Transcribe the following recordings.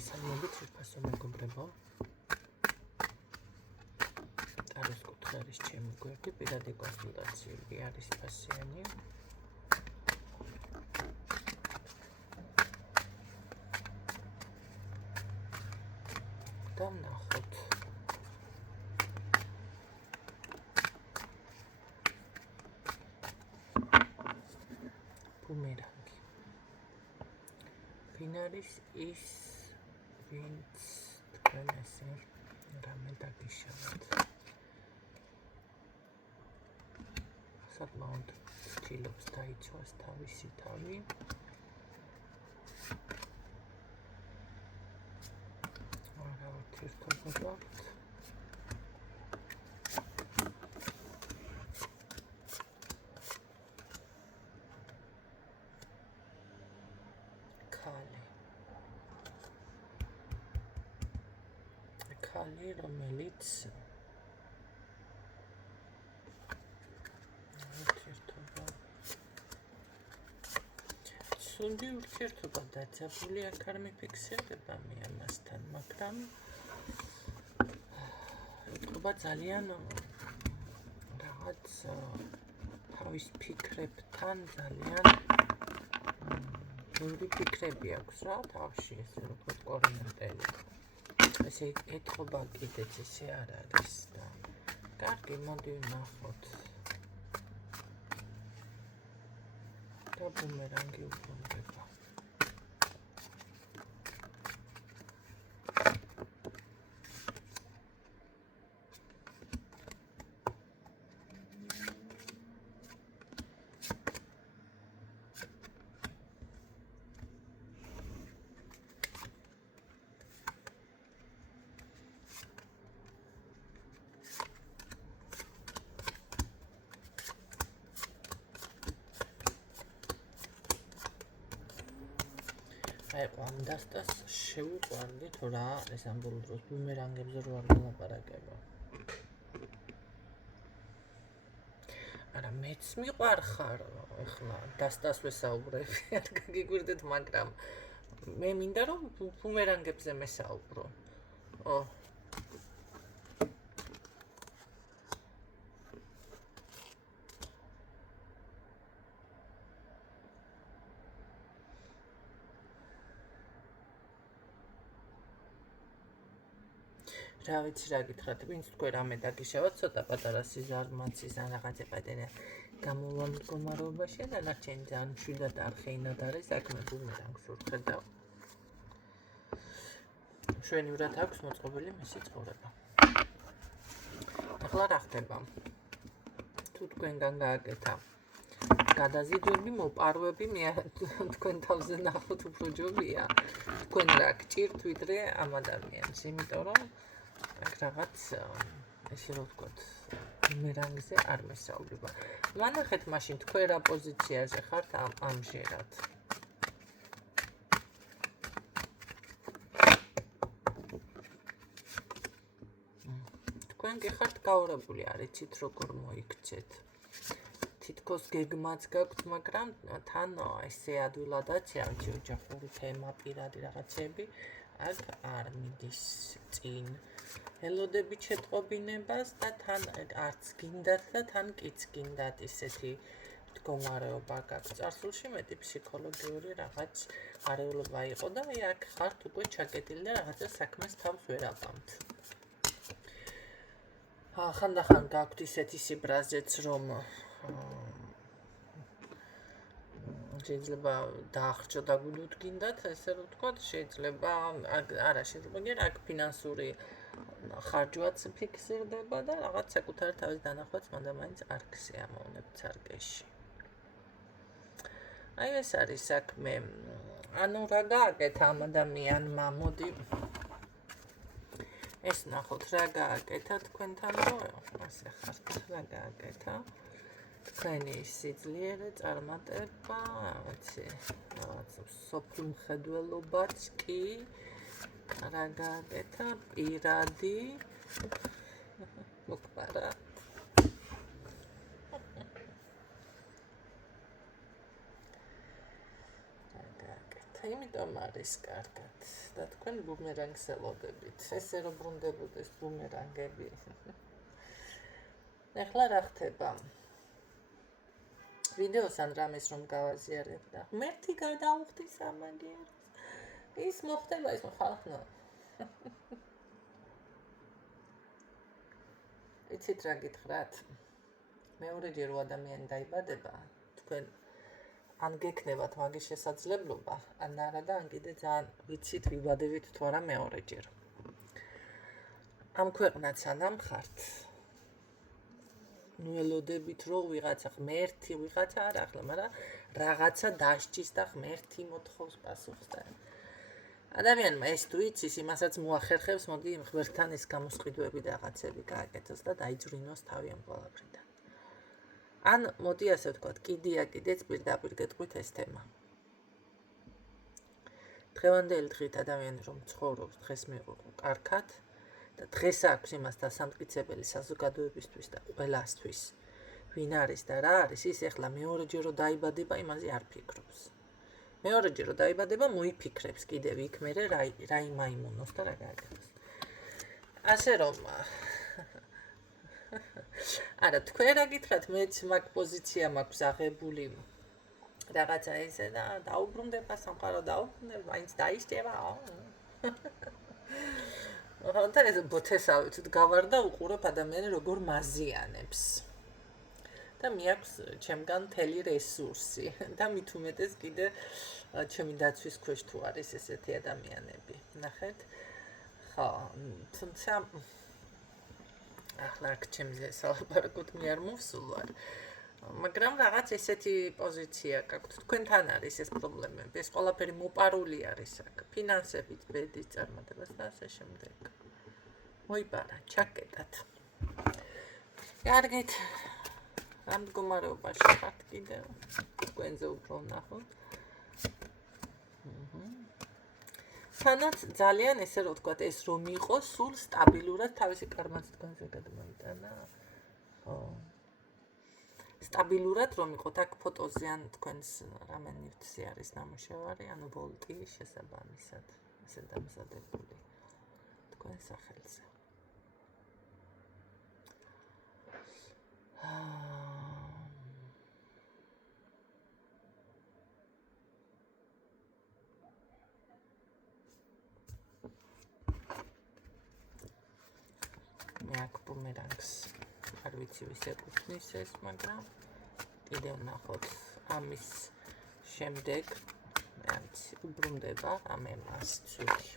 მოგესალმებით ძვირფასო მეგობრებო. ტაროს კუთხეების ჩემი გვერდი პირადი კონსულტაციები არის ფასიანი. და ვნახოთ. ბუმერანგი. ვინ არის ის, ვინც თქვენ ესე რამე დაგიშალეთ? საკმაოდ ცდილობს დაიცვას თავისი თავი. არავით ერთობა გვაქვს. ქალი, რომელიც ცუდი ურთიერთობა დაძაბული აქ არ მიფიქსირდება მე ამასთან, მაგრამ ეთქობა ძალიან რაღაც თავის ფიქრებთან ძალიან ბევრი ფიქრები აქვს რა თავში, ესე როგორც კორინენტელი. ესე ეთქობა კიდეც ესე არ არის და კარგი, მოდი ვნახოთ. და ბუმერანგი უბრუნდება. ამ დასტას შევუყვარდით რა ეს ამ ბოლო დროს ბუმერანგებზე რო არ მოლაპარაკება. არა მეც მიყვარხარ ახლა დასტას ვესაუბრები, არ გაგიგვირდეთ, მაგრამ მე მინდა რომ ბუმერანგებზე მესაუბრო. რა ვიცი რა გითხრათ, ვინც თქვენ რამე დაგიშავათ, ცოტა პატარა სიზარმაცის ან რაღაცა პატარა გამოვა მდგომარეობაში, დანარჩენი ძალიან მშვიდად არხეინად არის, საქმე ბუმერანგს ვხედავ. მშვენივრად აქვს მოწყობილი მისი ცხოვრება. ახლა რა ხდება? თუ თქვენგან გააკეთა გადაზიდვები, მოპარვები, მე თქვენ თავზე ნახოთ უფრო ჯობია. თქვენ რა გჭირთ ვიდრე ამ ადამიანს, იმიტომ რომ რაღაც ესე რომ ვთქვათ, ბუმერანგზე არ მესაუბრება. მანახეთ მაშინ თქვენ რა პოზიციაზე ხართ ამჟერად. თქვენ კი ხართ გაურებული, არიცით როგორ მოიქცეთ. თითქოს გეგმაც გაქვთ, მაგრამ თან ესე ადვილადაც არჩი ოჯახური თემა, პირადი რაღაცები აქ არ მიდის წინ. ელოდებით შეტყობინებას და თან არც გინდათ და თან კიც გინდათ ისეთი მდგომარეობა გაქვს. წარსულში მეტი ფსიქოლოგიური რაღაც არეულობა იყო და აი აქ ხართ უკვე ჩაკეტილი და რაღაცა საქმეს თავს ვერ აბამთ. ხანდახან გაქვთ ისეთი სიბრაზეც, რომ შეიძლება დაახრჩო და გუდუთ გინდათ, ესე რომ ვთქვათ, შეიძლება არა შეიძლება აქ ფინანსური ხარჯვაც ფიქსირდება და რაღაც საკუთარი თავის დანახვაც მანდ-მაინც არ გსიამოვნებთ სარკეში. აი ეს არის საქმე. ანუ რა გააკეთა ამ ადამიანმა, მოდი ეს ნახოთ რა გააკეთა თქვენთან, ასე ხართ, რა გააკეთა. თქვენი სიძლიერე, წარმატება, რაღაც სოფლ მხედველობაც კი რა გააკეთა, პირადი მოყარა. იმიტომ არის კარგად და თქვენ ბუმერანგს ელოდებით. ესე რომ ბრუნდებოდეს ბუმერანგები. ეხლა რა ხდება? ვიდეოს ან რამეს რომ გავაზიარებ და ღმერთი გადაუხდის ამაგერს. ის მოხდება ის ხალხო. იცით რა გითხრათ? მეორეჯერ რო ადამიანი დაიბადება, თქვენ ან გექნებათ მაგის შესაძლებლობა, ან არა და ან კიდე ძალიან ვიცით ვიბადებით თუ არა მეორეჯერ. ამ ქვეყნად სანამ ხართ, ნუ ელოდებით რომ ვიღაცა ღმერთი, ვიღაცა არ ახლა, მაგრამ რაღაცა დასჭის და ღმერთი მოთხოვს პასუხს და ადამიანმა ეს თუ იცის, იმასაც მოახერხებს, მოდი იმ ღმერთთან ეს გამოსყიდვები და რაღაცები გააკეთოს და დაიძვრინოს თავი ამ ყველაფრიდან. ან მოდი ასე ვთქვათ, კიდეც პირდაპირ გეტყვით ეს თემა. დღევანდელი დღით ადამიანი რომ ცხოვრობს, დღეს მიიღო კარგად და დღეს აქვს იმას დასამტკიცებელი საზოგადოებისთვის და ყველასთვის, ვინ არის და რა არის, ის ეხლა მეორეჯერ რო დაიბადება, იმაზე არ ფიქრობს. მეორეჯერ რო დაიბადება, მოიფიქრებს კიდევ იქ მერე რა იმაიმუნოს და რა გააკეთოს. ასე რომ არა, თქვენ რა გითხრათ, მეც მაგ პოზიცია მაქვს აღებული რაღაცა ესე და დაუბრუნდება სამყარო დაუბრუნდება, მაინც დაიშტება. და ეს ბოთესავით გავარ და უყურებ ადამიანი როგორ მაზიანებს. და მიაქვს ჩემგან მთელი რესურსი და მით უმეტეს კიდე ჩემი დაცვის ქვეშ თუ არის ესეთი ადამიანები. ნახეთ? ხო, თუმცა ახლა ჩემზე სალაპარაკოთ მე არ მოვსულვარ. მაგრამ რაღაც ესეთი პოზიცია გაქვთ. თქვენთან არის ეს პრობლემები, ეს ყველაფერი მოპარული არის აქ. ფინანსებით, ბედის წარმატებას და ასე შემდეგ. მოიპარა, ჩაკეტათ. კარგით. ამ მდგომარეობაში ხართ კიდევ? თქვენზე უფრო ვნახოთ. თანაც ძალიან ესე რომ ვთქვათ, ეს რომ იყოს სულ სტაბილურად თავისი კარმაც თქვენზე გადმოიტანა. ხო. სტაბილურად რომ იყოთ აქ ფოტოზე ან თქვენს რამე ნივთზე არის ნამუშევარი, ანუ ვოლტი შესაბამისად, ესე დამზადებული თქვენ სახელზე. მე აქ ბუმერანგს არ ვიცი ვის ეკუთვნის ეს, მაგრამ კიდევ ნახოთ ამის შემდეგ მეც უბრუნდება ამ ემას ცუდი.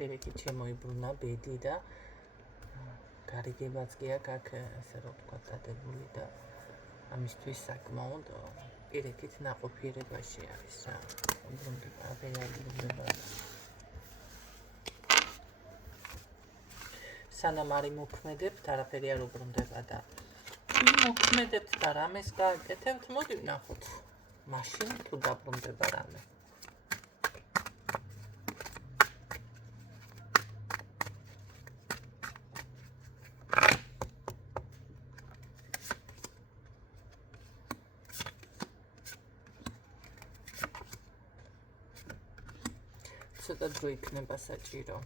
პირიქით შემოიბრუნა ბედი და გარიგებაც კი აქ ესე რომ ვთქვათ დადებული და ამისთვის საკმაოდ პირიქით ნაყოფიერებაში არის რა. უბრუნდება, უბრუნდება. სანამ არ იმოქმედებთ, არაფერი არ უბრუნდება და იმოქმედებთ და რამეს გააკეთებთ, მოდი ვნახოთ. მაშინ თუ დაბრუნდება რამე. ცოტა დრო იქნება საჭირო.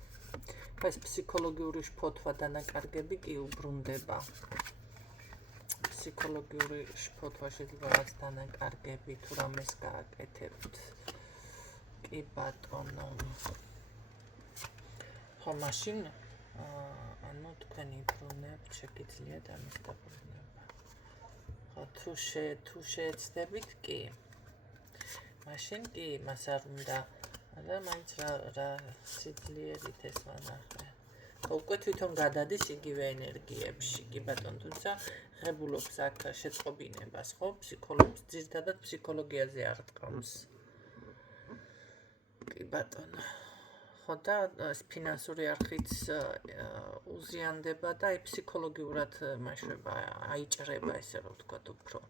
ეს ფსიქოლოგიური შფოთვა დანაკარგები კი უბრუნდება. ფსიქოლოგიური შფოთვა შეიძლება რაც დანაკარგები თუ რამეს გააკეთებთ. კი ბატონო. ხო, მაშინ ანუ თქვენი ბრუნებთ შეგიძლიათ ამის დაბრუნება. ხო, თუ შეეცდებით კი. მაშინ კი მას არ უნდა და მაინც რა სიძლიერით ეს ვანახე. უკვე თვითონ გადადის იგივე ენერგიებში, კი ბატონო, თუმცა ღებულობს აქ შეწყობინებას, ხო? ფსიქოლოგს ძირითადად ფსიქოლოგიაზე აღწევს. კი ბატონო. ხო და ფინანსური არხიც უზიანდება და ფსიქოლოგიურად მაშვება, აიჭრება ესე რომ ვთქვათ უფრო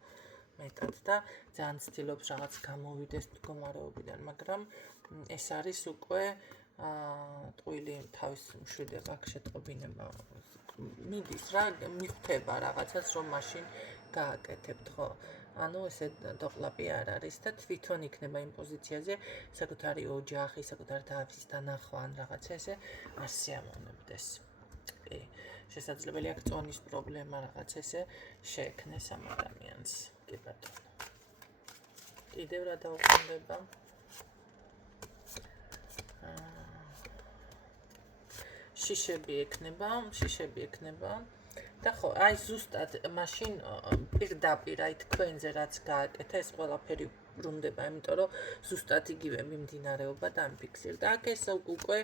მეტად და ძალიან ცდილობს რაღაც გამოვიდეს მდგომარეობიდან, მაგრამ ეს არის უკვე ტყუილი თავის მშვიდება, შეწყობინება მიდის რა მიხვდება რაღაცას რომ მაშინ გააკეთებთ ხო ანუ ესე დოყლაპი არ არის და თვითონ იქნება იმ პოზიციაზე საკუთარი ოჯახი, საკუთარი თავის დანახვა ან რაღაცა ესე არ სიამოვნებდეს. კი, შესაძლებელია წონის პრობლემა რაღაც ესე შეექმნეს ამ ადამიანს. კი ბატონო. კიდევ რა დაუყენდება? შიშები ექნება. და ხო, აი ზუსტად მაშინ პირდაპირ აი თქვენზე რაც გააკეთა ეს ყველაფერი ბრუნდება, იმიტომ რომ ზუსტად იგივე მიმდინარეობა დამიფიქსირდა. აქ ეს უკვე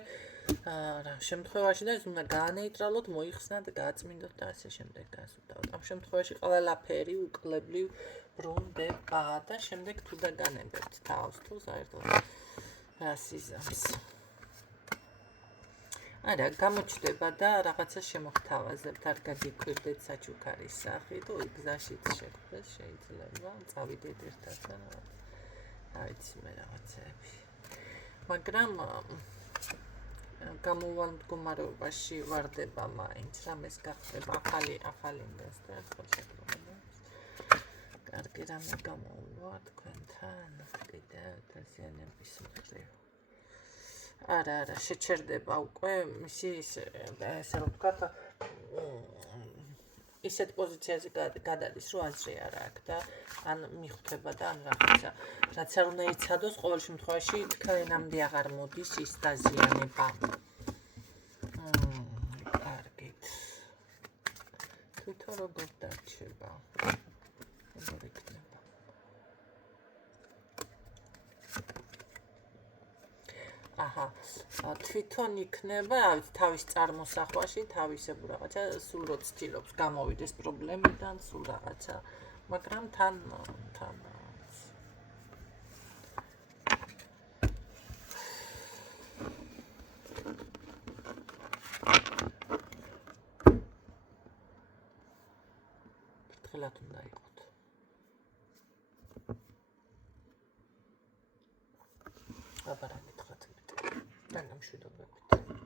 რა შემთხვევაში და ეს უნდა გაანეიტრალოთ, მოიხსნათ, გააწმინდოთ და ასე შემდეგ გასუტავთ. ამ შემთხვევაში ყველაფერი უკლებლივ ბრუნდება და შემდეგ თუ დაგანებებთ თავს თუ საერთოდ რას იზამს. არა, გამოჩნდება და რაღაცა შემოგთავაზებთ, არ გაგიკვირდეთ საჩუქარის სახი თუ გზაშიც შეხვდეს შეიძლება, წავიდეთ ერთად და რაღაც. არ ვიცი მე რაღაცები. მაგრამ გამოვალ მდგომარეობაში ვარდება მაინც, რამეს გახდება ახალი ინვესტორი ხო შეგვიძლია. კარგი რამე გამოვა თქვენთან, კიდევ დაზიანების მხრივ. არა, შეჩერდება უკვე მისი ესე რომ ვთქვათ ისეთ პოზიციაზე გადადის, რომ აზრი არ აქვს და ან მიხვდება და ან რაღაცა. რაც არ უნდა იცადოს, ყოველ შემთხვევაში თქვენამდე აღარ მოდის ის დაზიანება. კარგით. თვითონ როგორ დარჩება? როგორ იქნება? აჰა, თვითონ იქნება, რა ვიცი, თავის წარმოსახვაში, თავისებურ რაღაცა, სულ რო ცდილობს გამოვიდეს პრობლემიდან, სულ რაღაცა, მაგრამ თან ფრთხილად უნდა იყოთ. აბა რა გითხრათ? და გამშვიდობებით.